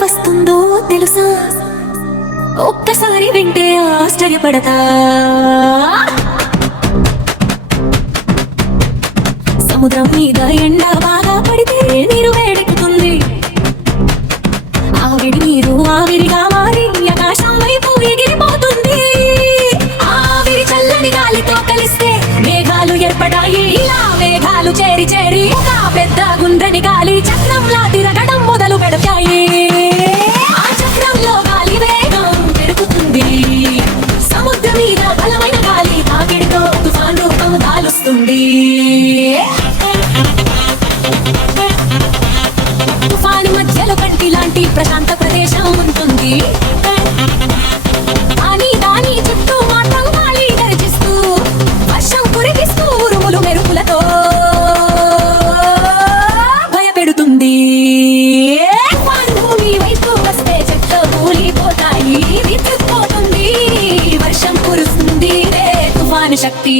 వస్తుందో తెలుసా, ఒక్కసారి వింటే ఆశ్చర్యపడతా. సముద్రం మీద ఎండ బాగా పడితే నీరు వేడెక్కుతుంది. ఆవిరి నీరు ఆవిరిగా మారి ఆకాశం వైపు ఎగిరిపోతుంది. ఆవిరి చల్లని గాలితో కలిస్తే మేఘాలు ఏర్పడాయి. ఇలా మేఘాలు చేరి చేరి ఒక పెద్ద గుండ్రని గాలి చక్రంలా తిరగడం మొదలు పెడతాయి. ఆ చక్రంలో గాలి వేగం పెరుగుతుంది. సముద్రం మీద బలమైన గాలి తాకిడితో తుఫాను రూపం దాలుస్తుంది. తుఫాను మధ్యలో కంటి లాంటి ప్రశాంత ప్రదేశం ఉంటుంది. కానీ దాని చుట్టూ మాత్రం గాలి గర్జిస్తూ వర్షం కురిపిస్తూ ఉరుములు మెరుపులతో భయపెడుతుంది. తుఫాను భూమి వైపు వస్తే చెట్లు కూలిపోతాయి, విద్యుత్ పోతుంది, వర్షం కురుస్తుంది. తుఫాను శక్తి